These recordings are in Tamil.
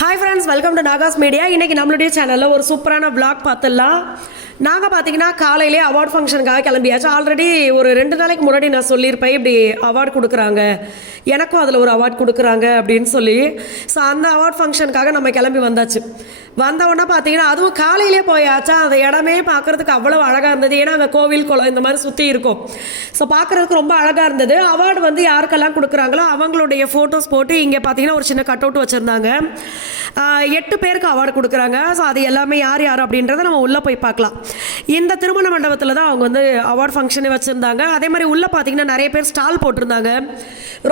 Hi friends, welcome to Nahash media. இன்றைக்கி நம்மளுடைய சேனலில் ஒரு சூப்பரான vlog பார்த்துடலாம். நாங்கள் பார்த்தீங்கன்னா காலையிலே அவார்ட் ஃபங்க்ஷனுக்காக கிளம்பியாச்சு. ஆல்ரெடி ஒரு 2 நாளைக்கு முன்னாடி நான் சொல்லியிருப்பேன், இப்படி அவார்டு கொடுக்குறாங்க, எனக்கும் அதில் ஒரு அவார்ட் கொடுக்குறாங்க அப்படின்னு சொல்லி. ஸோ அந்த அவார்ட் ஃபங்க்ஷனுக்காக நம்ம கிளம்பி வந்தாச்சு. வந்தவுடனே பார்த்தீங்கன்னா அதுவும் காலையிலே போயாச்சா. அந்த இடமே பார்க்குறதுக்கு அவ்வளோ அழகாக இருந்தது. ஏன்னா அங்கே கோவில் குளம் இந்த மாதிரி சுற்றி இருக்கும். ஸோ பார்க்குறதுக்கு ரொம்ப அழகாக இருந்தது. அவார்டு வந்து யாருக்கெல்லாம் கொடுக்குறாங்களோ அவங்களுடைய ஃபோட்டோஸ் போட்டு இங்கே பார்த்தீங்கன்னா ஒரு சின்ன கட் அவுட் வச்சுருந்தாங்க. 8 பேருக்கு அவார்டு கொடுக்குறாங்க. ஸோ அது எல்லாமே யார் யார் அப்படின்றத நம்ம உள்ளே போய் பார்க்கலாம். இந்த திருமண மண்டபத்தில் தான் அவங்க வந்து அவார்ட் ஃபங்க்ஷனே வச்சுருந்தாங்க. அதே மாதிரி உள்ளே பார்த்தீங்கன்னா நிறைய பேர் ஸ்டால் போட்டிருந்தாங்க.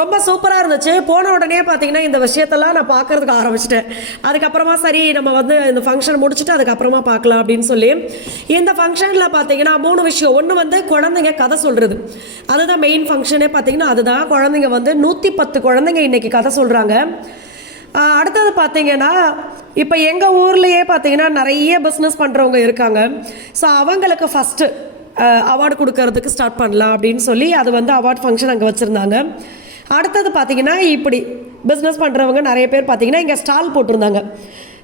ரொம்ப சூப்பராக இருந்துச்சு. போன உடனே பார்த்தீங்கன்னா இந்த விஷயத்தெல்லாம் நான் பார்க்குறதுக்கு ஆரம்பிச்சிட்டேன். அதுக்கப்புறமா சரி நம்ம வந்து இந்த ஃபங்க்ஷன் முடிச்சுட்டு அதுக்கப்புறமா பார்க்கலாம் அப்படின்னு சொல்லி இந்த ஃபங்க்ஷனில் பார்த்தீங்கன்னா 3 விஷயம். ஒன்று வந்து குழந்தைங்க கதை சொல்கிறது, அதுதான் மெயின் ஃபங்க்ஷனே பார்த்தீங்கன்னா. அதுதான் குழந்தைங்க வந்து 110 குழந்தைங்க இன்றைக்கி கதை சொல்கிறாங்க. அடுத்தது பார்த்தீங்கன்னா இப்போ எங்கள் ஊர்லேயே பார்த்தீங்கன்னா நிறைய பிஸ்னஸ் பண்ணுறவங்க இருக்காங்க. ஸோ அவங்களுக்கு ஃபஸ்ட்டு அவார்டு கொடுக்கறதுக்கு ஸ்டார்ட் பண்ணலாம் அப்படின்னு சொல்லி அது வந்து அவார்ட் ஃபங்க்ஷன் அங்கே வச்சுருந்தாங்க. அடுத்தது பார்த்தீங்கன்னா இப்படி பிஸ்னஸ் பண்ணுறவங்க நிறைய பேர் பார்த்தீங்கன்னா இங்கே ஸ்டால் போட்டிருந்தாங்க.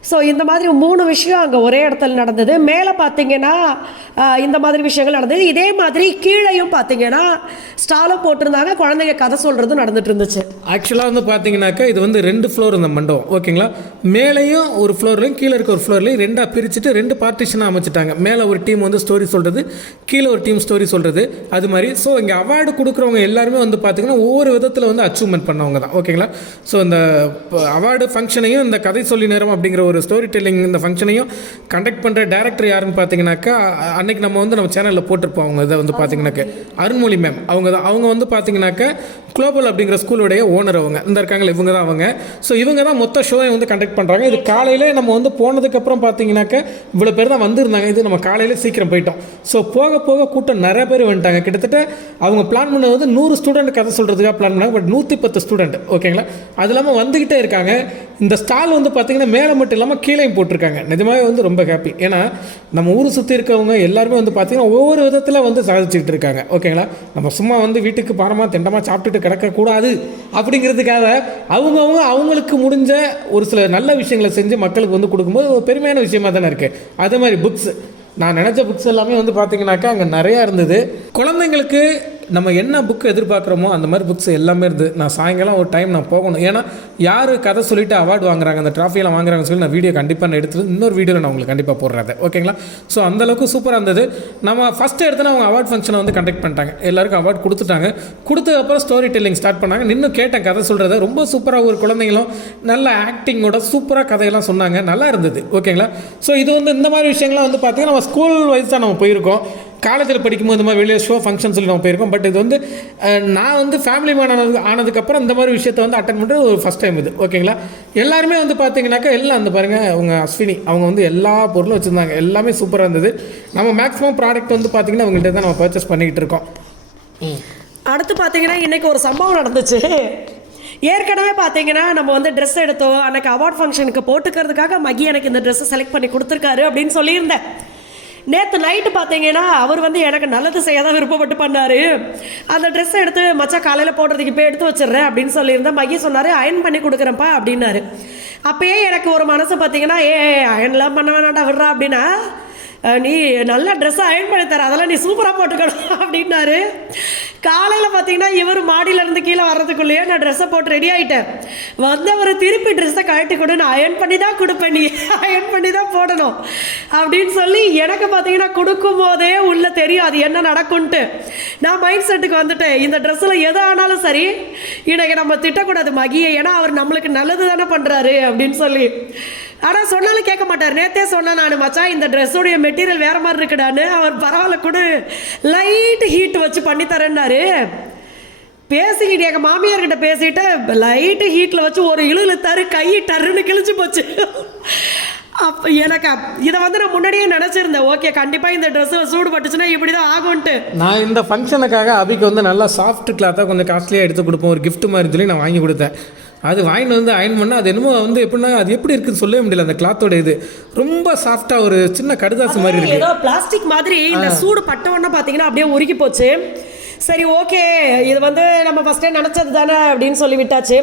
ஸோ இந்த மாதிரி 3 விஷயம் அங்கே ஒரே இடத்துல நடந்தது. மேலே பார்த்தீங்கன்னா இந்த மாதிரி விஷயங்கள் நடந்தது. இதே மாதிரி கீழேயும் பார்த்தீங்கன்னா ஸ்டாலும் போட்டிருந்தாங்க, குழந்தைங்க கதை சொல்கிறதும் நடந்துட்டு இருந்துச்சு. ஆக்சுவலாக வந்து பார்த்தீங்கன்னாக்கா இது வந்து 2 ஃப்ளோர் இந்த மண்டபம், ஓகேங்களா. மேலேயும் ஒரு ஃப்ளோர்லையும் கீழே இருக்க ஒரு ஃப்ளோர்லையும் 2 பிரிச்சுட்டு 2 பார்ட்டிஷனாக அமைச்சிட்டாங்க. மேலே ஒரு டீம் வந்து ஸ்டோரி சொல்கிறது, கீழே ஒரு டீம் ஸ்டோரி சொல்கிறது, அது மாதிரி. ஸோ இங்கே அவார்டு கொடுக்குறவங்க எல்லாருமே வந்து பார்த்திங்கன்னா ஒவ்வொரு விதத்தில் வந்து அச்சீவ்மெண்ட் பண்ணவங்க தான், ஓகேங்களா. ஸோ இந்த அவார்டு ஃபங்க்ஷனையும் இந்த கதை சொல்லி நேரம் அப்படிங்கிற ஒரு ஸ்டோரி டெல்லிங் இந்த ஃபங்க்ஷனையும் கண்டக்ட் பண்ணுற டேரக்டர் யாருன்னு பார்த்தீங்கன்னாக்கா அன்றைக்கி நம்ம சேனலில் போட்டிருப்போம். அவங்க இதை வந்து பார்த்தீங்கன்னாக்க அருண்மொழி மேம் அவங்க வந்து பார்த்தீங்கன்னாக்கா குளோபல் அப்படிங்கிற ஸ்கூலுடைய ஓனர் அவங்க இந்த இருக்காங்களே, இவங்க தான் அவங்க. ஸோ இவங்க தான் மொத்த ஷோவை வந்து கண்டக்ட் பண்ணுறாங்க. இது காலையில் நம்ம வந்து போனதுக்கப்புறம் பார்த்தீங்கன்னாக்கா இவ்வளோ பேர் தான் வந்திருந்தாங்க. இது நம்ம காலையில் சீக்கிரம் போயிட்டோம். ஸோ போக போக கூட்டம் நிறைய பேர் வந்துட்டாங்க. கிட்டத்தட்ட அவங்க பிளான் பண்ணது வந்து 100 ஸ்டூடெண்ட் கதை சொல்கிறதுக்காக பிளான் பண்ணாங்க. பட் 110 ஸ்டூடெண்ட், ஓகேங்களா. அது இல்லாமல் வந்துக்கிட்டே இருக்காங்க. இந்த ஸ்டால் வந்து பார்த்திங்கன்னா மேலே மட்டும் இல்லாமல் கீழேயும் போட்டிருக்காங்க. நிஜமாகவே வந்து ரொம்ப ஹாப்பி. ஏன்னா நம்ம ஊர் சுற்றி இருக்கவங்க எல்லாருமே வந்து பார்த்திங்கன்னா ஒவ்வொரு விதத்தில் வந்து சாதிச்சுக்கிட்டு இருக்காங்க, ஓகேங்களா. நம்ம சும்மா வந்து வீட்டுக்கு பாரமாக திண்டமாக சாப்பிட்டுட்டு கிடக்கக்கூடாது அப்படிங்கிறதுக்காக அவங்களுக்கு முடிஞ்ச ஒரு சில நல்ல விஷயங்களை செஞ்சு மக்களுக்கு வந்து கொடுக்கும்போது ஒரு பெருமையான விஷயமா தானே இருக்குது. அதே மாதிரி புக்ஸ், நான் நினச்ச புக்ஸ் எல்லாமே வந்து பார்த்திங்கனாக்கா அங்கே நிறையா இருந்தது. குழந்தைங்களுக்கு நம்ம என்ன புக்கு எதிர்பார்க்குறோமோ அந்த மாதிரி புக்ஸ் எல்லாமே இருந்தது. நான் சாயங்காலம் ஒரு டைம் நான் போகணும். ஏன்னா யார் கதை சொல்லிவிட்டு அவார்டு வாங்குறாங்க, அந்த ட்ராஃபியெல்லாம் வாங்குறாங்கன்னு சொல்லி நான் வீடியோ கண்டிப்பாக நான் எடுத்துட்டு இன்னொரு வீடியோவில் நான் உங்களுக்கு கண்டிப்பாக போடுறது, ஓகேங்களா. ஸோ அந்தளவுக்கு சூப்பராக இருந்தது. நம்ம ஃபஸ்ட்டு எடுத்துனா அவங்க அவார்ட் ஃபங்க்ஷனை வந்து கண்டக்ட் பண்ணிட்டாங்க. எல்லாருக்கும் அவார்டு கொடுத்துட்டாங்க. கொடுத்ததுக்கப்புறம் ஸ்டோரி டெல்லிங் ஸ்டார்ட் பண்ணாங்க. நின்று கேட்டேன் கதை சொல்கிறத. ரொம்ப சூப்பராக ஒரு குழந்தைங்களும் நல்ல ஆக்டிங்கோட சூப்பராக கதையெல்லாம் சொன்னாங்க. நல்லா இருந்தது, ஓகேங்களா. ஸோ இது வந்து இந்த மாதிரி விஷயங்கள்லாம் வந்து பார்த்திங்கன்னா நம்ம ஸ்கூல் வைஸ் தான் நம்ம போயிருக்கோம். காலேஜில் படிக்கும்போது இந்த மாதிரி வெளியே ஷோ ஃபங்க்ஷன் சொல்லி நம்ம போயிருக்கோம். பட் இது வந்து நான் வந்து ஃபேமிலி மேன் ஆனதுக்கப்புறம் இந்த மாதிரி விஷயத்தை வந்து அட்டன் பண்ணுறது ஒரு ஃபஸ்ட் டைம் இது, ஓகேங்களா. எல்லாருமே வந்து பார்த்தீங்கன்னாக்கா எல்லாம் அந்த பாருங்கள் அவங்க அஸ்வினி அவங்க வந்து எல்லா பொருளும் வச்சுருந்தாங்க. எல்லாமே சூப்பராக இருந்தது. நம்ம மேக்ஸிமம் ப்ராடக்ட் வந்து பார்த்திங்கன்னா அவங்கள்ட்ட தான் நம்ம பர்ச்சேஸ் பண்ணிக்கிட்டு இருக்கோம். அடுத்து பார்த்தீங்கன்னா இன்றைக்கி ஒரு சம்பவம் நடந்துச்சு. ஏற்கனவே பார்த்தீங்கன்னா நம்ம வந்து ட்ரெஸ் எடுத்தோம். அன்றைக்கி அவார்ட் ஃபங்க்ஷனுக்கு போட்டுக்கிறதுக்காக மகி எனக்கு இந்த ட்ரெஸ்ஸை செலக்ட் பண்ணி கொடுத்துருக்காரு அப்படின்னு சொல்லியிருந்தேன். நேற்று நைட்டு பார்த்தீங்கன்னா அவர் வந்து எனக்கு நல்லது செய்ய தான் விருப்பப்பட்டு பண்ணார். அந்த ட்ரெஸ்ஸை எடுத்து மச்சா காலையில் போடுறதுக்கு இப்போ எடுத்து வச்சிடுறேன் அப்படின்னு சொல்லியிருந்தேன். மகி சொன்னார் அயன் பண்ணி கொடுக்குறேன்ப்பா அப்படின்னாரு. அப்போயே எனக்கு ஒரு மனசு பார்த்தீங்கன்னா அயன்லாம் பண்ண வேணாண்டா விடுறா அப்படின்னா, நீ நல்ல ட்ரெஸ்ஸை அயன் பண்ணி தர, அதெல்லாம் நீ சூப்பராக போட்டுக்கணும் அப்படின்னாரு. காலையில் பார்த்தீங்கன்னா இவர் மாடியிலேருந்து கீழே வர்றதுக்குள்ளேயே நான் ட்ரெஸ்ஸை போட்டு ரெடி ஆகிட்டேன். வந்தவர் திருப்பி ட்ரெஸ்ஸை கழட்டி கொடு, நான் அயன் பண்ணி தான் கொடுப்பேன், நீ அயன் பண்ணி தான் போடணும் அப்படின்னு சொல்லி எனக்கு பார்த்தீங்கன்னா கொடுக்கும் போதே உள்ளே தெரியும் அது என்ன நடக்கும்ன்ட்டு. நான் மைண்ட் செட்டுக்கு வந்துட்டேன், இந்த ட்ரெஸ்ஸில் எது ஆனாலும் சரி இன்னைக்கு நம்ம திட்டக்கூடாது மகியை, ஏன்னா அவர் நம்மளுக்கு நல்லது தானே பண்ணுறாரு அப்படின்னு சொல்லி. ஆனால் சொன்னாலும் கேட்க மாட்டார். நேற்றே சொன்னேன் நான், மச்சான் இந்த ட்ரெஸ்ஸோடைய மெட்டீரியல் வேறு மாதிரி இருக்குடான்னு. அவர் பரவாயில்ல கூட லைட்டு ஹீட் வச்சு பண்ணித்தரேன்னாரு. பேசிக்கிட்டு எங்கள் மாமியார்கிட்ட பேசிட்டு லைட்டு ஹீட்டில் வச்சு ஒரு இழுத்தாரு, கை டருன்னு கிழிச்சு போச்சு. அப்போ எனக்கு இதை வந்து நான் முன்னாடியே நினச்சிருந்தேன். ஓகே கண்டிப்பாக இந்த ட்ரெஸ்ஸை சூடு பட்டுச்சுன்னா இப்படி தான் ஆகும்ன்ட்டு. நான் இந்த ஃபங்க்ஷனுக்காக அபிக்கு வந்து நல்லா சாஃப்ட் கிளாத்தாக கொஞ்சம் காஸ்ட்லியாக எடுத்து கொடுப்போம், ஒரு கிஃப்ட் மாதிரி சொல்லி நான் வாங்கி கொடுத்தேன். அது வாங்கிட்டு வந்து அயன் பண்ணால் அது என்னமோ வந்து எப்படின்னா அது எப்படி இருக்குன்னு சொல்லவே முடியல. அந்த கிளாத்தோட இது ரொம்ப சாஃப்டாக ஒரு சின்ன கடுதாசு மாதிரி இருக்குது. ஏதோ பிளாஸ்டிக் மாதிரி இந்த சூடு பட்டவொன்னே பார்த்தீங்கன்னா அப்படியே உருகி போச்சு. சரி ஓகே இது வந்து நம்ம ஃபஸ்ட்டே நினச்சது தானே அப்படின்னு சொல்லி விட்டாச்சு.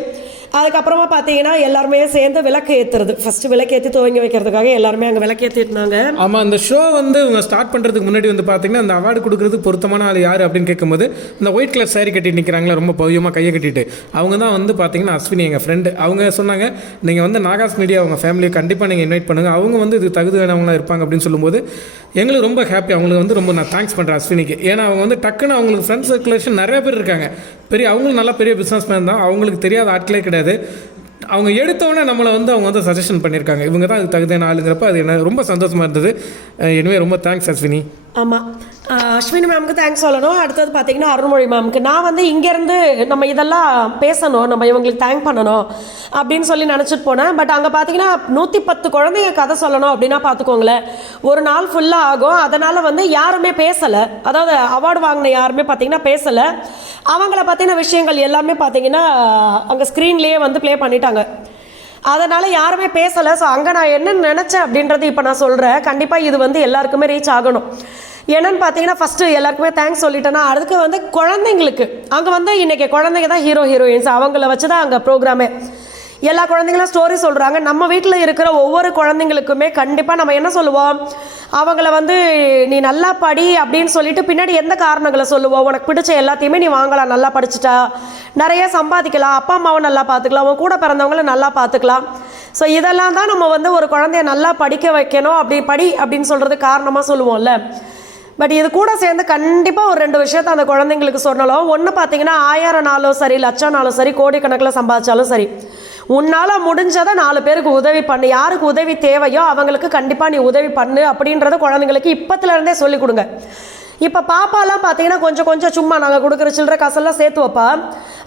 அதுக்கப்புறமா பார்த்தீங்கன்னா எல்லாருமே சேர்ந்து விளக்கு ஏற்றுறது, ஃபஸ்ட்டு விளக்கேற்றி துவங்கி வைக்கிறதுக்காக எல்லாருமே அங்கே விளக்கேற்றிருந்தாங்க. ஆமாம், அந்த ஷோ வந்து இவங்க ஸ்டார்ட் பண்ணுறதுக்கு முன்னாடி வந்து பார்த்தீங்கன்னா அந்த அவார்டு கொடுக்குறதுக்கு பொருத்தமான ஆள் யார் அப்படின்னு கேட்கும்போது இந்த ஒயிட் கலர் சாரி கட்டிட்டு நிற்கிறாங்களா, ரொம்ப பவ்யமாக கையை கட்டிட்டு, அவங்க தான் வந்து பார்த்தீங்கன்னா அஸ்வினி, எங்கள் ஃப்ரெண்டு. அவங்க சொன்னாங்க, நீங்கள் வந்து நாகாஸ் மீடியா அவங்க ஃபேமிலியை கண்டிப்பாக நீங்கள் இன்வைட் பண்ணுங்கள், அவங்க வந்து இது தகுதியானவங்களாக இருப்பாங்க அப்படின்னு சொல்லும்போது எங்களுக்கு ரொம்ப ஹாப்பி. அவங்களுக்கு வந்து ரொம்ப நான் தேங்க்ஸ் பண்ணுறேன் அஸ்வினிக்கு. ஏன்னா அவங்க வந்து டக்குன்னு அவங்களுக்கு ஃப்ரெண்ட்ஸ் சர்க்குலேஷன் நிறைய பேர் இருக்காங்க, அவங்களும் நல்லா பெரிய பிஸ்னஸ் மேன் தான், அவங்களுக்கு தெரியாத ஆட்களே கிடையாது. அவங்க எடுத்தோடனே நம்மளை வந்து அவங்க வந்து சஜஷன் பண்ணியிருக்காங்க, இவங்க தான் அதுக்கு தகுதியான ஆளுங்கிறப்ப அது என்ன ரொம்ப சந்தோஷமாக இருந்தது. எனவே ரொம்ப தேங்க்ஸ் அஸ்வினி. ஆமாம், அஸ்வினி மேம்க்கு தேங்க்ஸ் சொல்லணும். அடுத்தது பார்த்தீங்கன்னா அருள்மொழி மேம்க்கு. நான் வந்து இங்கேருந்து நம்ம இதெல்லாம் பேசணும், நம்ம இவங்களுக்கு தேங்க் பண்ணணும் அப்படின்னு சொல்லி நினச்சிட்டு போனேன். பட் அங்கே பார்த்தீங்கன்னா 110 குழந்தைங்க கதை சொல்லணும் அப்படின்னா பார்த்துக்கோங்களேன், ஒரு நாள் ஃபுல்லாக ஆகும். அதனால் வந்து யாருமே பேசலை, அதாவது அவார்டு வாங்கின யாருமே பார்த்தீங்கன்னா பேசலை. அவங்கள பற்றின விஷயங்கள் எல்லாமே பார்த்தீங்கன்னா அங்கே ஸ்க்ரீன்லேயே வந்து ப்ளே பண்ணிட்டாங்க. அதனால் யாருமே பேசலை. ஸோ அங்கே நான் என்ன நினச்சேன் அப்படின்றது இப்போ நான் சொல்கிறேன். கண்டிப்பாக இது வந்து எல்லாருக்குமே ரீச் ஆகணும். என்னன்னு பார்த்தீங்கன்னா ஃபஸ்ட்டு எல்லாருக்குமே தேங்க்ஸ் சொல்லிட்டேன்னா, அதுக்கு வந்து குழந்தைங்களுக்கு அங்கே வந்து இன்றைக்கி குழந்தைங்க தான் ஹீரோயின்ஸ், அவங்கள வச்சு தான் அங்கே ப்ரோக்ராமே. எல்லா குழந்தைங்களும் ஸ்டோரி சொல்கிறாங்க. நம்ம வீட்டில் இருக்கிற ஒவ்வொரு குழந்தைங்களுக்குமே கண்டிப்பாக நம்ம என்ன சொல்லுவோம், அவங்கள வந்து நீ நல்லா படி அப்படின்னு சொல்லிட்டு பின்னாடி எந்த காரணங்களை சொல்லுவோம், உனக்கு பிடிச்ச எல்லாத்தையுமே நீ வாங்கலாம், நல்லா படிச்சுட்டா நிறைய சம்பாதிக்கலாம், அப்பா அம்மாவை நல்லா பார்த்துக்கலாம், உன் கூட பிறந்தவங்கள நல்லா பார்த்துக்கலாம். ஸோ இதெல்லாம் தான் நம்ம வந்து ஒரு குழந்தைய நல்லா படிக்க வைக்கணும், அப்படி படி அப்படின்னு சொல்கிறது காரணமாக சொல்லுவோம்ல. பட் இது கூட சேர்ந்து கண்டிப்பாக ஒரு 2 விஷயத்தை அந்த குழந்தைங்களுக்கு சொன்னாலும், ஒன்று பார்த்தீங்கன்னா 1000 நாளும் சரி, லட்சம் நாளும் சரி, கோடிக்கணக்கில் சம்பாதிச்சாலும் சரி, உன்னால் முடிஞ்சதை 4 பேருக்கு உதவி பண்ணு, யாருக்கு உதவி தேவையோ அவங்களுக்கு கண்டிப்பாக நீ உதவி பண்ணு அப்படின்றத குழந்தைங்களுக்கு இப்போத்துலேருந்தே சொல்லிக் கொடுங்க. இப்போ பாப்பாலாம் பார்த்தீங்கன்னா கொஞ்சம் சும்மா நாங்கள் கொடுக்குற சில்லற காசெல்லாம் சேர்த்து வைப்பா.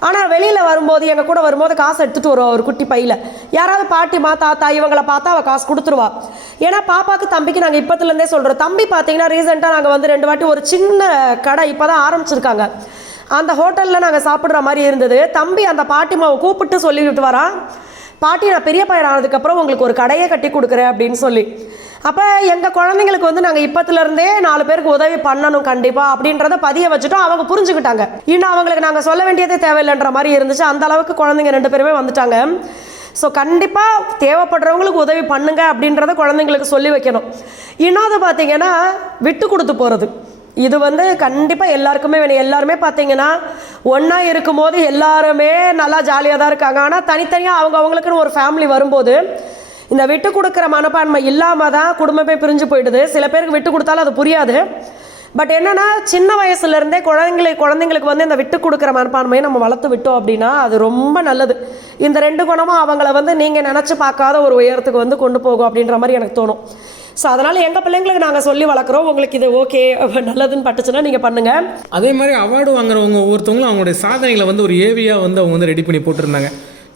ஆனால் வெளியில் வரும்போது எங்கள் கூட வரும்போது காசு எடுத்துகிட்டு வருவா ஒரு குட்டி பையில். யாராவது பாட்டிமா தாத்தா இவங்களை பார்த்தா அவள் காசு கொடுத்துருவா. ஏன்னா பாப்பாவுக்கு தம்பிக்கு நாங்கள் இப்போத்துலேருந்தே சொல்கிறோம். தம்பி பார்த்தீங்கன்னா ரீசெண்டாக நாங்கள் வந்து 2 வாட்டி ஒரு சின்ன கடை இப்போ தான் ஆரம்பிச்சிருக்காங்க, அந்த ஹோட்டலில் நாங்கள் சாப்பிட்ற மாதிரி இருந்தது. தம்பி அந்த பாட்டிமாவை கூப்பிட்டு சொல்லிவிட்டு வரான், பாட்டி நான் பெரிய பையன் ஆனதுக்கப்புறம் உங்களுக்கு ஒரு கடையை கட்டி கொடுக்குறேன் அப்படின்னு சொல்லி. அப்போ எங்கள் குழந்தைங்களுக்கு வந்து நாங்கள் இப்போத்துலேருந்தே 4 பேருக்கு உதவி பண்ணணும் கண்டிப்பாக அப்படின்றத பதிய வச்சுட்டோம். அவங்க புரிஞ்சுக்கிட்டாங்க. இன்னும் அவங்களுக்கு நாங்கள் சொல்ல வேண்டியதே தேவையில்லைன்ற மாதிரி இருந்துச்சு. அந்த அளவுக்கு குழந்தைங்க 2 பேருமே வந்துட்டாங்க. ஸோ கண்டிப்பாக தேவைப்படுறவங்களுக்கு உதவி பண்ணுங்க அப்படின்றத குழந்தைங்களுக்கு சொல்லி வைக்கணும். இன்னொன்று பார்த்தீங்கன்னா விட்டு கொடுத்து போகிறது, இது வந்து கண்டிப்பாக எல்லாருக்குமே வேணும். எல்லாருமே பார்த்தீங்கன்னா ஒன்றா இருக்கும்போது எல்லாருமே நல்லா ஜாலியாக தான் இருக்காங்க. ஆனால் தனித்தனியாக அவங்களுக்குன்னு ஒரு ஃபேமிலி வரும்போது இந்த விட்டு கொடுக்குற மனப்பான்மை இல்லாமல் தான் குடும்பமே பிரிஞ்சு போயிடுது. சில பேருக்கு விட்டு கொடுத்தாலும் அது புரியாது. பட் என்னென்னா சின்ன வயசுலேருந்தே குழந்தைங்களுக்கு வந்து இந்த விட்டு கொடுக்குற மனப்பான்மையை நம்ம வளர்த்து விட்டோம் அப்படின்னா அது ரொம்ப நல்லது. இந்த 2 குணமும் அவங்கள வந்து நீங்கள் நினச்சி பார்க்காத ஒரு உயரத்துக்கு வந்து கொண்டு போகும் அப்படின்ற மாதிரி எனக்கு தோணும். ஸோ அதனால் எங்கள் பிள்ளைங்களுக்கு நாங்கள் சொல்லி வளர்க்குறோம். உங்களுக்கு இது ஓகே நல்லதுன்னு பட்டுச்சுன்னா நீங்கள் பண்ணுங்கள். அதே மாதிரி அவார்டு வாங்குறவங்க ஒவ்வொருத்தவங்களும் அவங்களுடைய சாதனைகளை வந்து ஒரு ஏவியாக வந்து அவங்க வந்து ரெடி பண்ணி போட்டிருந்தாங்க.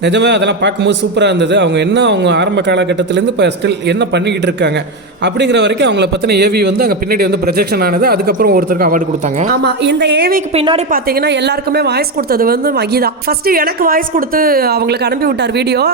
நிஜமே அதெல்லாம் பார்க்கும்போது சூப்பராக இருந்தது. அவங்க ஆரம்ப காலகட்டத்திலேருந்து இப்போ ஸ்டில் என்ன பண்ணிக்கிட்டு இருக்காங்க அப்படிங்கிற வரைக்கும் அவங்கள பற்றின ஏவி வந்து அங்கே பின்னாடி வந்து ப்ரொஜெக்ஷன் ஆனது. அதுக்கப்புறம் ஒருத்தருக்கு அவார்டு கொடுத்தாங்க. ஆமாம், இந்த ஏவிக்கு பின்னாடி பார்த்தீங்கன்னா எல்லாருக்குமே வாய்ஸ் கொடுத்தது வந்து மகி தான். ஃபஸ்ட்டு எனக்கு வாய்ஸ் கொடுத்து அவங்களுக்கு அனுப்பி விட்டார் வீடியோ.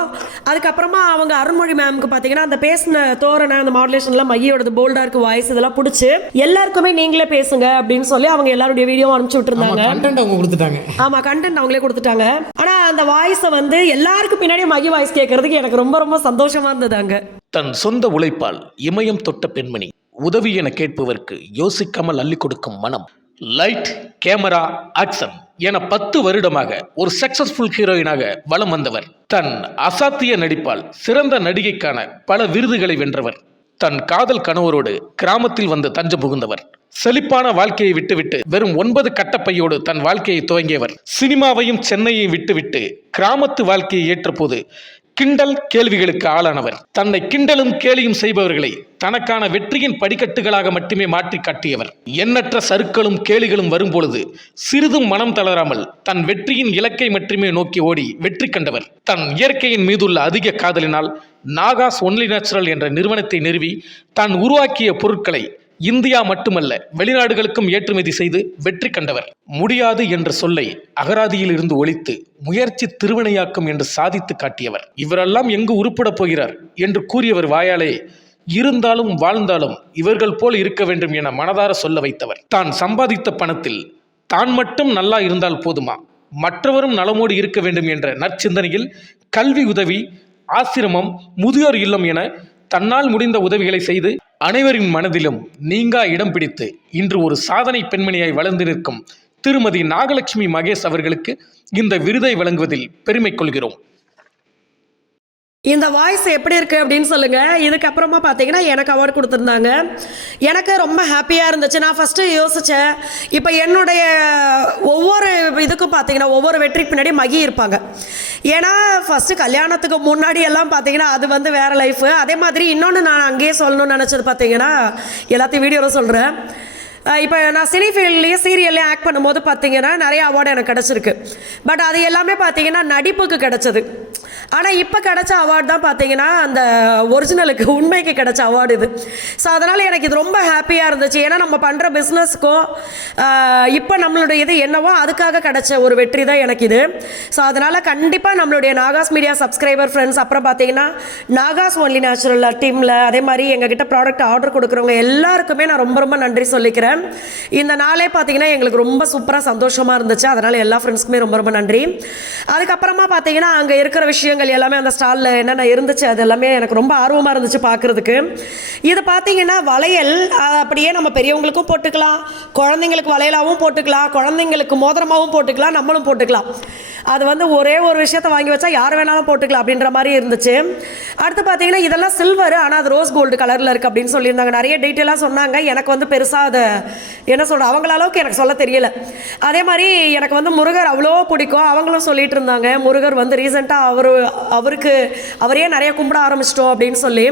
அதுக்கப்புறமா அவங்க அருள்மொழி மேமுக்கு பார்த்தீங்கன்னா அந்த பேசின தோரணை அந்த மாடுலேஷன்லாம் மகியோடது போல்டாக இருக்குது வாய்ஸ், இதெல்லாம் பிடிச்சி எல்லாருக்குமே நீங்களே பேசுங்க அப்படின்னு சொல்லி அவங்க எல்லாருடைய வீடியோ அனுப்பிச்சு விட்டுருந்தாங்க. கண்டென்ட் அவங்க கொடுத்துட்டாங்க. ஆமாம், கண்டென்ட் அவங்களே கொடுத்துட்டாங்க. ஆனால் அந்த வாய்ஸை வந்து எல்லாருக்கும் பின்னாடியே மகி வாய்ஸ் கேட்கறதுக்கு எனக்கு ரொம்ப ரொம்ப சந்தோஷமா இருந்ததாங்க. தன் சொந்த உழைப்பால் இமயம் தொட்ட பெண்மணி, உதவி என கேட்பவருக்கு யோசிக்காமல் அள்ளி கொடுக்கும் மனம். லைட், கேமரா, ஆக்ஷன் என 10 வருடமாக ஒரு சக்சஸ்ஃபுல் ஹீரோயினாக வலம் வந்தவர். தன் அசாத்திய நடிப்பால் சிறந்த நடிகைக்கான பல விருதுகளை வென்றவர். தன் காதல் கணவரோடு கிராமத்தில் வந்து தஞ்சம் புகுந்தவர். செழிப்பான வாழ்க்கையை விட்டுவிட்டு வெறும் 9 கட்டப்பையோடு தன் வாழ்க்கையை துவங்கியவர். சினிமாவையும் சென்னையையும் விட்டுவிட்டு கிராமத்து வாழ்க்கையை ஏற்ற போது கிண்டல் கேள்விகளுக்கு ஆளானவர். தன்னை கிண்டலும் கேலியும் செய்பவர்களை தனக்கான வெற்றியின் படிக்கட்டுகளாக மட்டுமே மாற்றி காட்டியவர். எண்ணற்ற சறுக்களும் கேலிகளும் வரும்பொழுது சிறிதும் மனம் தளராமல் தன் வெற்றியின் இலக்கை மட்டுமே நோக்கி ஓடி வெற்றி கண்டவர். தன் இயற்கையின் மீதுள்ள அதிக காதலினால் நாகாஸ் ஒன்லி நேச்சுரல் என்ற நிறுவனத்தை நிறுவி தான் உருவாக்கிய பொருட்களை இந்தியா மட்டுமல்ல வெளிநாடுகளுக்கும் ஏற்றுமதி செய்து வெற்றி கண்டவர். முடியாது என்ற சொல்லை அகராதியில் இருந்து ஒழித்து முயற்சி திருவினையாக்கும் என்று சாதித்து காட்டியவர். இவரெல்லாம் எங்கு உருப்பட போகிறார் என்று கூறியவர் வாயாலே இருந்தாலும் வாழ்ந்தாலும் இவர்கள் போல் இருக்க வேண்டும் என மனதார சொல்ல வைத்தவர். தான் சம்பாதித்த பணத்தில் தான் மட்டும் நல்லா இருந்தால் போதுமா, மற்றவரும் நலமோடு இருக்க வேண்டும் என்ற நற்சிந்தனையில் கல்வி உதவி, ஆசிரமம், முதியோர் இல்லம் என தன்னால் முடிந்த உதவிகளை செய்து அனைவரின் மனதிலும் நீங்கா இடம் பிடித்து இன்று ஒரு சாதனை பெண்மணியாய் வளர்ந்து நிற்கும் திருமதி நாகலட்சுமி மகேஷ் அவர்களுக்கு இந்த விருதை வழங்குவதில் பெருமை கொள்கிறோம். இந்த வாய்ஸ் எப்படி இருக்குது அப்படின்னு சொல்லுங்கள். இதுக்கப்புறமா பார்த்தீங்கன்னா எனக்கு அவார்டு கொடுத்துருந்தாங்க. எனக்கு ரொம்ப ஹாப்பியாக இருந்துச்சு. நான் ஃபஸ்ட்டு யோசித்தேன், இப்போ என்னுடைய ஒவ்வொரு இதுக்கும் பார்த்தீங்கன்னா ஒவ்வொரு வெற்றிக்கு பின்னாடி மகி இருப்பாங்க. ஏன்னா ஃபஸ்ட்டு கல்யாணத்துக்கு முன்னாடி எல்லாம் பார்த்தீங்கன்னா அது வந்து வேறு லைஃபு. அதே மாதிரி இன்னொன்று நான் அங்கேயே சொல்லணும்னு நினச்சது பார்த்தீங்கன்னா எல்லாத்தையும் வீடியோவில் சொல்கிறேன். இப்போ நான் சினி ஃபீல்ட்லேயும் சீரியல்லையும் ஆக்ட் பண்ணும்போது பார்த்தீங்கன்னா நிறைய அவார்டு எனக்கு கிடச்சிருக்கு. பட் அது எல்லாமே பார்த்தீங்கன்னா நடிப்புக்கு கிடச்சது. ஆனால் இப்போ கிடச்ச அவார்டு தான் பார்த்தீங்கன்னா அந்த ஒரிஜினலுக்கு உண்மைக்கு கிடச்ச அவார்டு இது. ஸோ அதனால் எனக்கு இது ரொம்ப ஹாப்பியாக இருந்துச்சு. ஏன்னா நம்ம பண்ணுற பிஸ்னஸ்க்கும் இப்போ நம்மளுடைய இது என்னவோ அதுக்காக கிடச்ச ஒரு வெற்றி தான் எனக்கு இது. ஸோ அதனால் கண்டிப்பாக நம்மளுடைய நாகாஸ் மீடியா சப்ஸ்கிரைபர் ஃப்ரெண்ட்ஸ், அப்புறம் பார்த்தீங்கன்னா நாகாஸ் ஒன்லி நேச்சுரல் டீமில், அதே மாதிரி எங்ககிட்ட ப்ராடக்ட் ஆர்டர் கொடுக்குறவங்க எல்லாருக்குமே நான் ரொம்ப ரொம்ப நன்றி சொல்லிக்கிறேன். இந்த நாளே பார்த்தீங்கன்னா எங்களுக்கு ரொம்ப சூப்பராக சந்தோஷமாக இருந்துச்சு. அதனால் எல்லா ஃப்ரெண்ட்ஸ்க்குமே ரொம்ப ரொம்ப நன்றி. அதுக்கப்புறமா பார்த்தீங்கன்னா அங்கே இருக்கிற விஷயங்கள் எல்லாமே அந்த ஸ்டாலில் என்னென்ன இருந்துச்சு அது எல்லாமே எனக்கு ரொம்ப ஆர்வமாக இருந்துச்சு பார்க்குறதுக்கு. இது பார்த்தீங்கன்னா வளையல், அப்படியே நம்ம பெரியவங்களுக்கும் போட்டுக்கலாம், குழந்தைங்களுக்கு வளையலாகவும் போட்டுக்கலாம், குழந்தைங்களுக்கு மோதிரமாகவும் போட்டுக்கலாம், நம்மளும் போட்டுக்கலாம். அது வந்து ஒரே ஒரு விஷயத்தை வாங்கி வச்சா யார் வேணாலும் போட்டுக்கலாம் அப்படின்ற மாதிரி இருந்துச்சு. அடுத்து பார்த்தீங்கன்னா இதெல்லாம் சில்வர், ஆனால் அது ரோஸ் கோல்டு கலரில் இருக்குது அப்படின்னு சொல்லியிருந்தாங்க. நிறைய டீட்டெயிலாக சொன்னாங்க. எனக்கு வந்து பெருசாக அதை என்ன சொல்கிற அவங்கள அளவுக்கு எனக்கு சொல்ல தெரியல. அதே மாதிரி எனக்கு வந்து முருகர் அவ்வளோ பிடிக்கும். அவங்களும் சொல்லிட்டு இருந்தாங்க முருகர் வந்து ரீசெண்டாக அவரையே நிறைய கும்பிட ஆரம்பிச்சிட்டோம் அப்படின்னு சொல்லி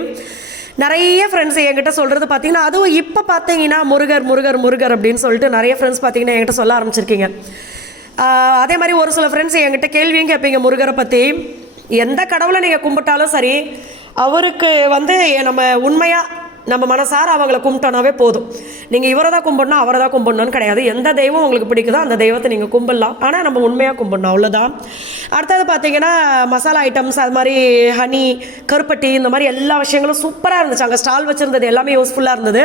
நிறைய ஃப்ரெண்ட்ஸ் என்கிட்ட சொல்கிறது பார்த்தீங்கன்னா, அதுவும் இப்போ பார்த்தீங்கன்னா முருகர் முருகர் முருகர் அப்படின்னு சொல்லிட்டு நிறைய ஃப்ரெண்ட்ஸ் பார்த்தீங்கன்னா என்கிட்ட சொல்ல ஆரம்பிச்சிருக்கீங்க. அதே மாதிரி ஒரு சில ஃப்ரெண்ட்ஸ் என்கிட்ட கேள்வியும் கேட்பீங்க முருகரை பற்றி. எந்த கடவுளை நீங்கள் கும்பிட்டாலும் சரி, அவருக்கு வந்து நம்ம உண்மையாக நம்ம மனசார அவங்கள கும்பிட்டோன்னாவே போதும். நீங்கள் இவரை தான் கும்பிடணும் அவரை தான் கும்பிடணும்னு கிடையாது. எந்த தெய்வம் உங்களுக்கு பிடிக்குதோ அந்த தெய்வத்தை நீங்கள் கும்பிடலாம். ஆனால் நம்ம உண்மையாக கும்பிடணும், அவ்வளோதான். அடுத்தது பார்த்தீங்கன்னா மசாலா ஐட்டம்ஸ், அது மாதிரி ஹனி, கருப்பட்டி, இந்த மாதிரி எல்லா விஷயங்களும் சூப்பராக இருந்துச்சு. அங்கே ஸ்டால் வச்சுருந்தது எல்லாமே யூஸ்ஃபுல்லாக இருந்தது.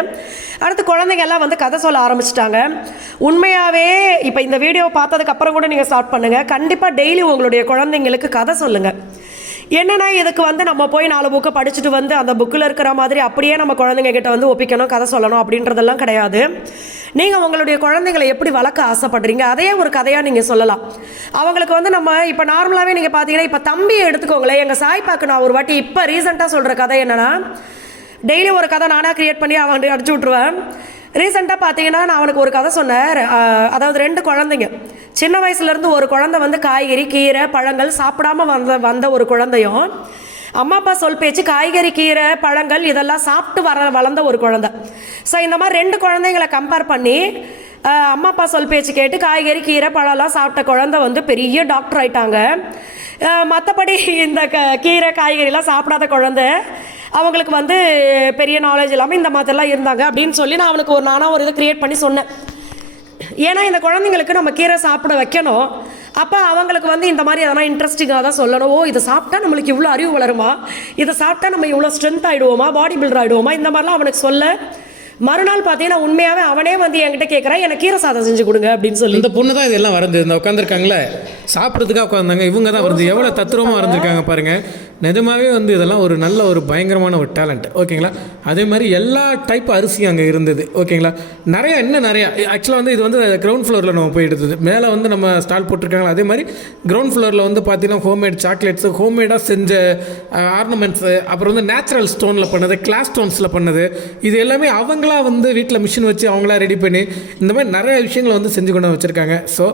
அடுத்து குழந்தைங்க எல்லாம் வந்து கதை சொல்ல ஆரம்பிச்சிட்டாங்க. உண்மையாகவே இப்போ இந்த வீடியோ பார்த்ததுக்கப்புறம் கூட நீங்கள் ஸ்டார்ட் பண்ணுங்கள். கண்டிப்பாக டெய்லி உங்களுடைய குழந்தைங்களுக்கு கதை சொல்லுங்கள். என்னென்னா இதுக்கு வந்து நம்ம போய் 4 புக்கை படிச்சுட்டு வந்து அந்த புக்கில் இருக்கிற மாதிரி அப்படியே நம்ம குழந்தைங்க கிட்ட வந்து ஒப்பிக்கணும், கதை சொல்லணும் அப்படின்றதெல்லாம் கிடையாது. நீங்கள் உங்களுடைய குழந்தைங்களை எப்படி வளர்க்க ஆசைப்படுறீங்க அதையே ஒரு கதையாக நீங்கள் சொல்லலாம். அவங்களுக்கு வந்து நம்ம இப்போ நார்மலாகவே நீங்கள் பார்த்தீங்கன்னா இப்போ தம்பியை எடுத்துக்கோங்களேன். எங்கள் சாய்ப்பாக்கு நான் ஒரு வாட்டி இப்போ ரீசெண்டாக சொல்கிற கதை என்னென்னா, டெய்லி ஒரு கதை நானாக க்ரியேட் பண்ணி அவன் அடிச்சு விட்ருவேன். ரீசெண்டாக பார்த்தீங்கன்னா நான் அவனுக்கு ஒரு கதை சொன்னேன். அதாவது 2 குழந்தைங்க, சின்ன வயசுலேருந்து ஒரு குழந்தை வந்து காய்கறி, கீரை, பழங்கள் சாப்பிடாம வந்த ஒரு குழந்தையும், அம்மா அப்பா சொல் பேச்சு காய்கறி, கீரை, பழங்கள் இதெல்லாம் சாப்பிட்டு வளர்ந்த ஒரு குழந்தை. ஸோ இந்த மாதிரி 2 குழந்தைங்களை கம்பேர் பண்ணி அம்மா அப்பா சொல் பேச்சு கேட்டு காய்கறி, கீரை, பழம்லாம் சாப்பிட்ட குழந்தை வந்து பெரிய டாக்டர் ஆயிட்டாங்க. மற்றபடி இந்த கீரை, காய்கறிலாம் சாப்பிடாத குழந்தை அவங்களுக்கு வந்து பெரிய நாலேஜ் இல்லாமல் இந்த மாதிரிலாம் இருந்தாங்க அப்படின்னு சொல்லி நான் அவனுக்கு நானாக ஒரு இதை க்ரியேட் பண்ணி சொன்னேன். ஏன்னா இந்த குழந்தைங்களுக்கு நம்ம கீரை சாப்பிட வைக்கணும். அப்போ அவங்களுக்கு வந்து இந்த மாதிரி எதனா இன்ட்ரெஸ்டிங்காக தான் சொல்லணும். ஓ, இதை சாப்பிட்டா நம்மளுக்கு இவ்வளோ அறிவு வளருமா, இதை சாப்பிட்டா நம்ம இவ்வளோ ஸ்ட்ரென்த் ஆகிடுவோமா, பாடி பில்டர் ஆகிடுவோமா, இந்த மாதிரிலாம் அவனுக்கு சொல்ல மறுநாள் பார்த்தீங்கன்னா உண்மையாகவே அவனே வந்து என்கிட்ட கேட்குறான், எனக்கு கீரை சாதம் செஞ்சு கொடுங்க அப்படின்னு சொல்லி. இந்த பொண்ணு தான் இதெல்லாம் வரைஞ்சி இந்த உட்காந்துருக்காங்களே, சாப்பிட்றதுக்காக உட்காந்தாங்க, இவங்க தான் வரைஞ்சி எவ்வளோ தத்துரமாக வரைஞ்சிருக்காங்க பாருங்கள். நிஜமாகவே வந்து இதெல்லாம் ஒரு நல்ல ஒரு பயங்கரமான ஒரு டேலண்ட். ஓகேங்களா? அதே மாதிரி எல்லா டைப் அரிசியும் அங்கே இருந்தது. ஓகேங்களா? நிறையா ஆக்சுவலாக வந்து இது வந்து கிரவுண்ட் ஃப்ளோரில் நம்ம போய் எடுத்தது. மேலே வந்து நம்ம ஸ்டால் போட்டிருக்காங்க. அதே மாதிரி கிரவுண்ட் ஃப்ளோரில் வந்து பார்த்தீங்கன்னா ஹோம்மேட் சாக்லேட்ஸு, ஹோம்மேடாக செஞ்ச ஆர்னமெண்ட்ஸு, அப்புறம் வந்து நேச்சுரல் ஸ்டோனில் பண்ணது, கிளாஸ் ஸ்டோன்ஸில் பண்ணது, இது எல்லாமே அவங்களா வந்து வீட்டில் மிஷின் வச்சு அவங்களா ரெடி பண்ணி இந்த மாதிரி நிறைய விஷயங்களை வந்து செஞ்சு கொண்டு வச்சுருக்காங்க. ஸோ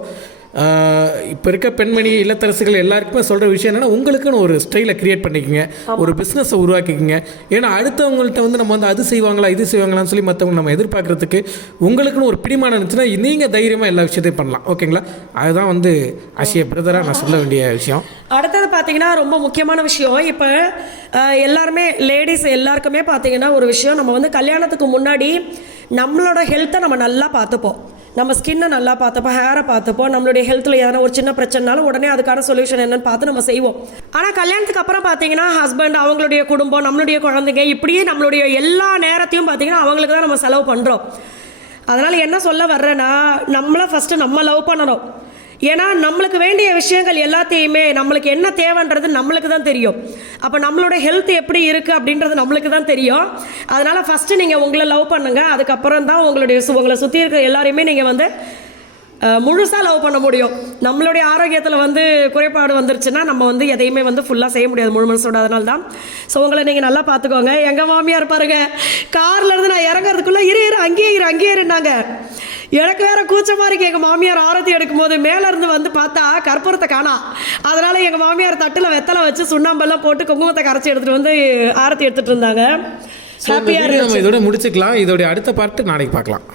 இப்போ இருக்க பெண்மணி இல்லத்தரசுகள் எல்லாருக்குமே சொல்கிற விஷயம் என்னென்னா, உங்களுக்குன்னு ஒரு ஸ்டைலை க்ரியேட் பண்ணிக்கோங்க, ஒரு பிஸ்னஸை உருவாக்கிக்கோங்க. ஏன்னா அடுத்தவங்கள்ட்ட வந்து நம்ம வந்து அது செய்வாங்களா இது செய்வாங்களான்னு சொல்லி மற்றவங்க நம்ம எதிர்பார்க்குறதுக்கு உங்களுக்குன்னு ஒரு பிடிமானம் இருந்துச்சுன்னா நீங்கள் தைரியமாக எல்லா விஷயத்தையும் பண்ணலாம். ஓகேங்களா? அதுதான் வந்து ஆசியா பிரதராக நான் சொல்ல வேண்டிய விஷயம். அடுத்தது பார்த்தீங்கன்னா ரொம்ப முக்கியமான விஷயம். இப்போ எல்லாருமே லேடிஸ் எல்லாருக்குமே பார்த்தீங்கன்னா ஒரு விஷயம், நம்ம வந்து கல்யாணத்துக்கு முன்னாடி நம்மளோட ஹெல்த்தை நம்ம நல்லா பார்த்துப்போம், நம்ம ஸ்கின்னை நல்லா பார்த்துப்போம், ஹேரை பார்த்துப்போம், நம்மளுடைய ஹெல்த்தில் எதனா ஒரு சின்ன பிரச்சனைனாலும் உடனே அதுக்கான சொல்யூஷன் என்னன்னு பார்த்து நம்ம செய்வோம். ஆனால் கல்யாணத்துக்கு அப்புறம் பார்த்தீங்கன்னா ஹஸ்பண்ட், அவங்களுடைய குடும்பம், நம்மளுடைய குழந்தைங்க, இப்படியே நம்மளுடைய எல்லா நேரத்தையும் பார்த்தீங்கன்னா அவங்களுக்கு தான் நம்ம செலவு பண்ணுறோம். அதனால் என்ன சொல்ல வர்றேன்னா, நம்மளை ஃபஸ்ட்டு நம்ம லவ் பண்ணணும். ஏன்னா நம்மளுக்கு வேண்டிய விஷயங்கள் எல்லாத்தையுமே நம்மளுக்கு என்ன தேவைன்றது நம்மளுக்கு தான் தெரியும். அப்போ நம்மளோட ஹெல்த் எப்படி இருக்குது அப்படின்றது நம்மளுக்கு தான் தெரியும். அதனால் ஃபஸ்ட்டு நீங்கள் உங்களை லவ் பண்ணுங்கள். அதுக்கப்புறம் தான் உங்களை சுற்றி இருக்கிற எல்லாரையுமே நீங்கள் வந்து முழுசாக லவ் பண்ண முடியும். நம்மளுடைய ஆரோக்கியத்தில் வந்து குறைபாடு வந்துருச்சுன்னா நம்ம வந்து எதையுமே வந்து ஃபுல்லாக செய்ய முடியாது முழு மனசோட. அதனால தான் ஸோ உங்களை நீங்கள் நல்லா பார்த்துக்கோங்க. எங்கள் மாமியார் பாருங்க, கார்லேருந்து நான் இறங்குறதுக்குள்ளே அங்கேயே இருந்தாங்க. எனக்கு வேற கூச்சமாக இருக்கு. எங்கள் மாமியார் ஆரத்தி எடுக்கும்போது மேலேருந்து வந்து பார்த்தா கற்பூரத்தை காணா. அதனால் எங்கள் மாமியார் தட்டில் வெத்தலை வச்சு சுண்ணாம்பெல்லாம் போட்டு குங்குமத்தை கரைச்சி எடுத்துகிட்டு வந்து ஆரத்தி எடுத்துகிட்டு இருந்தாங்க. நம்ம இதோட முடிச்சுக்கலாம். இதோடைய அடுத்த பார்ட்டு நாளைக்கு பார்க்கலாம்.